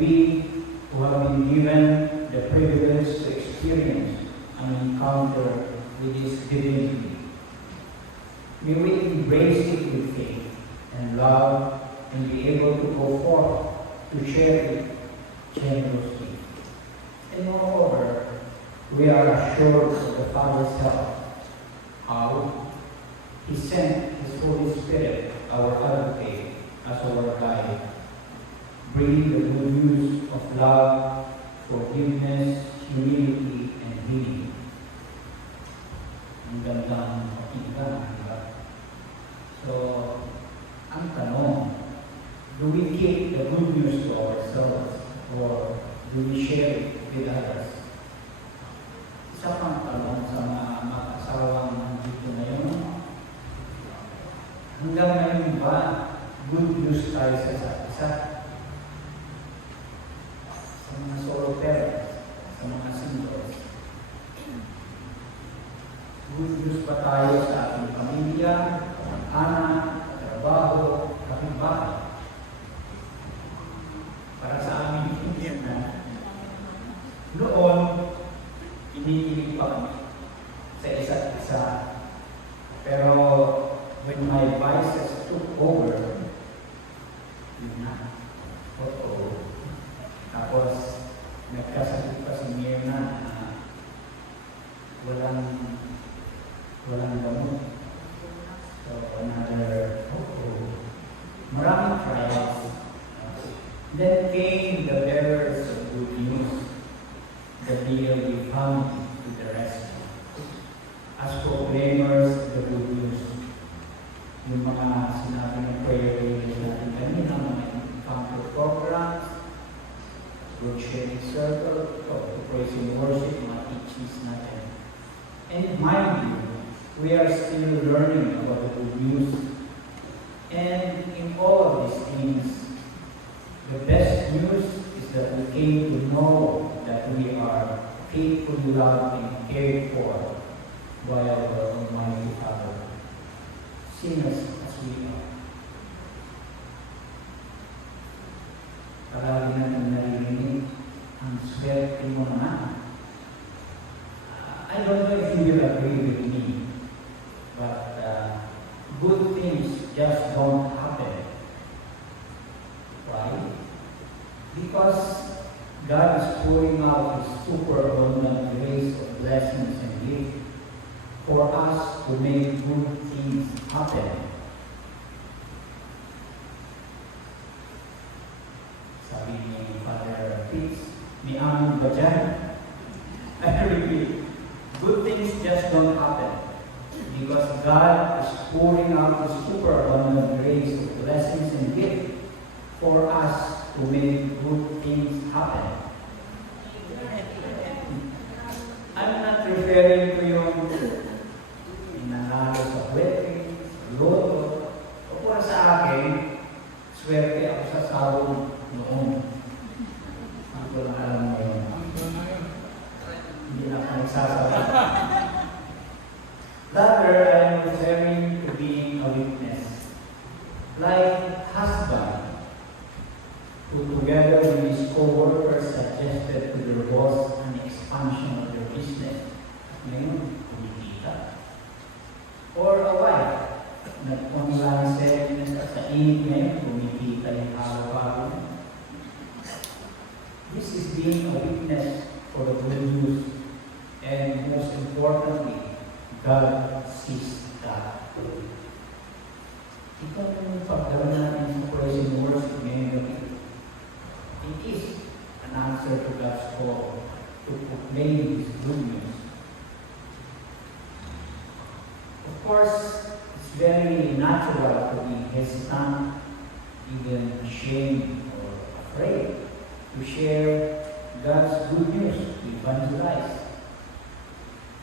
we who have been given the privilege to experience an encounter with His divinity, may we embrace it with faith and love and be able to go forth to share it generously. And moreover, we are assured of the Father's help. How? He sent His Holy Spirit, our advocate, as our guide, bringing the good news of love, forgiveness, humility, and healing. Ang gandang pakinggan, di ba? So, ang tanong, do we keep the good news to ourselves or do we share it with others? Isa pang tanong sa mga mag-asawang nandito ngayon, hanggang ngayon ba good news tayo sa isa't isa? Sa mga solo parents, sa mga singles. Good news ba tayo sa ating pamilya, anak, trabaho, kapitbahay? Para sa amin, hindi na. Noon, iniilig pa kami sa isa't isa. Pero when my vices took over, yun na. Oo. Tapos, nagkasakit pa si Mirna na walang gamot. So, maraming trials. Then came the bearers of good news, the DLB found to the rescue. As proclaimers of the good news, yung mga sinabi ng prayer readings natin kanina, mga encounter programs, group sharing circle, to praise and worship, mga teachings natin. And mind you, we are still learning about the good news. And in all of these things, the best news is that we came to know that we are faithfully loved and cared for by our Almighty Father, sinners as we are. Palagi natin narinig ang swerte mo naman. I don't know if you will agree with me, but good things just don't happen. Why? Because God is pouring out His superabundant grace of blessings and gifts for us to make good things happen. Sabi ni Father Pitts, may amin ba dyan? I repeat, good things just don't happen because God is pouring out His superabundant grace of blessings and gifts for us to make good things happen. I'm not referring to yung nanalo sa wedding, loto, o para sa akin, swerte ako sa sahod noon. Hindi ko lang alam ngayon. Hindi na ako nagsasabi. Rather, I'm referring to being a witness. Like husband, who together with his co-workers suggested to their boss an expansion of their business. Ngayon, kumikita. Or a wife, nag-online selling na sa init ngayon, kumikita yung araw-araw. This is being a witness for the good news. And most importantly, God sees that. Ito yung pagdala natin sa praise and worship ngayon. It is an answer to God's call to proclaim His good news. Of course, it's very natural to be hesitant, even ashamed or afraid to share God's good news to evangelize.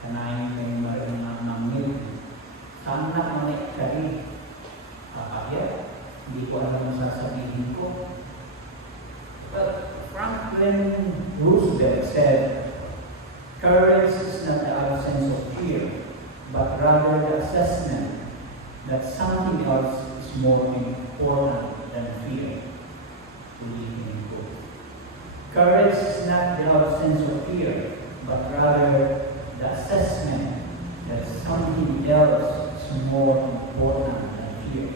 Kanahin may marunong ng milk. Saan na kami kari? Kakaya, hindi ko alam ang sasabihin ko. But Franklin Roosevelt said, courage is not the absence of fear, but rather the assessment that something else is more important than fear. Believing in God. Courage is not the absence of fear, but rather the assessment that something else is more important than fear.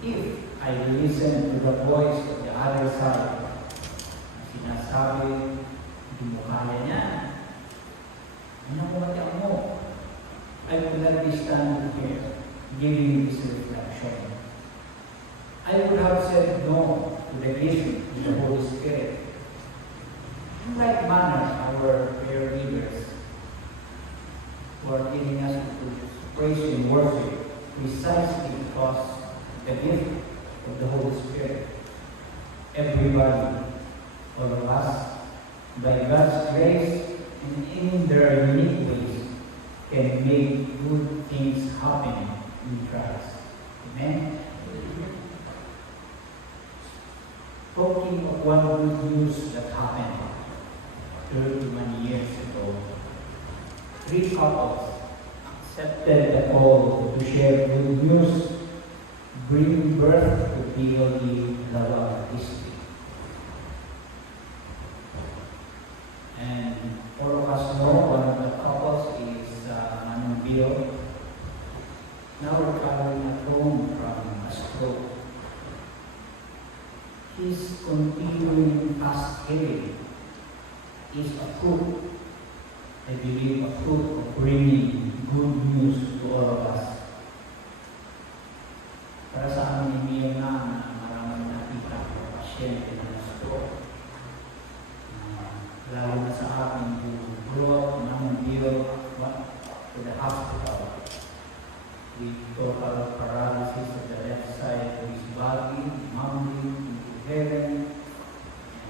If I listen to the voice of the other side, sinasabi, hindi mo kaya niya, ano mo matiyang mo? I would not be standing here giving this reflection. I would have said no to the gift of the Holy Spirit. In like manner, our prayer leaders who are leading us to praise and worship precisely because the gift of the Holy Spirit. Everybody, all of us, by God's grace and in their unique ways, can make good things happen in Christ. Amen? Talking of one good news that happened 31 years ago, 3 couples accepted the call to share good news, bringing birth to PLD Lava District. And all of us know one of the couples is Manong Bill, now recovering at home from a stroke. His continuing past healing is a fruit, I believe, a fruit of bringing good news to all of us. Para sa amin, hindi yun na maraming nakita o pasyente na stroke. Lalo na sa akin, who brought Manong Bill to the hospital with total paralysis of the left side of his body, mumbling into heaven,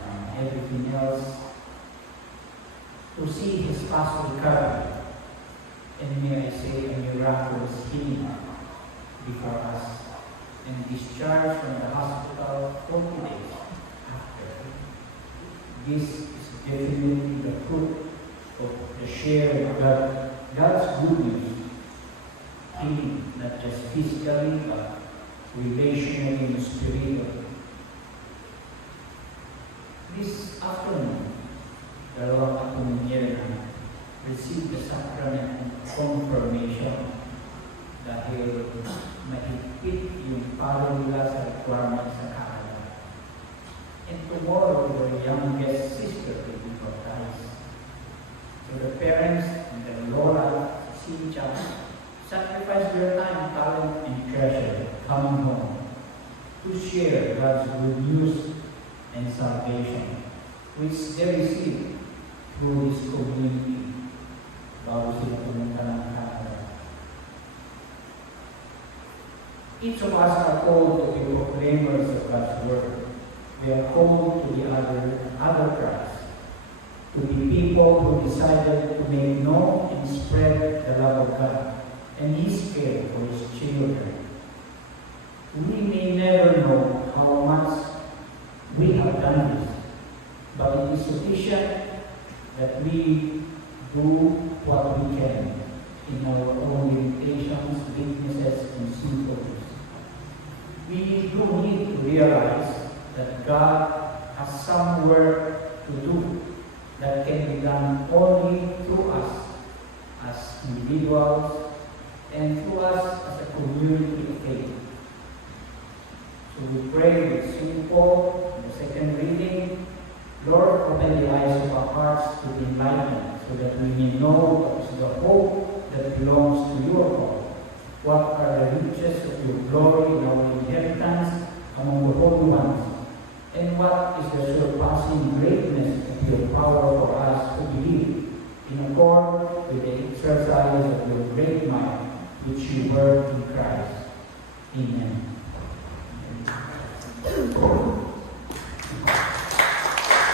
and everything else. To see his past recovery, and may I say a miraculous healing before us, and discharged from the hospital 40 days after. This is definitely the fruit of the share of God's good news, healing not just physically but relationally and spiritually. This afternoon, dalawang atong received the sacrament of confirmation dahil mahigpit yung paro nila sa requirement sa Canada. And tomorrow, their youngest sister will be baptized. So the parents and the Laura, Cynthia, sacrifice their time, talent, and treasure coming home to share God's good news and salvation, which they receive through this community bago sila pumunta ng Canada. Each of us are called to be proclaimers of God's word. We are called to the other Christ, to be people who decided to make known and spread the love of God and His care for His children. We may never know how much we have done this, but it is sufficient that we do what we can in our own limitations, weaknesses, and sinfulness. We do need to realize that God has some work to do that can be done only through us as individuals and through us as a community of faith. So we pray with St. Paul in the second reading, Lord, open the eyes of our hearts to the enlightenment, so that we may know what is the hope that belongs to your call. What are the riches of your glory in our inheritance among the holy ones? And what is the surpassing greatness of your power for us to believe, in accord with the exercise of your great might, which you work in Christ. Amen.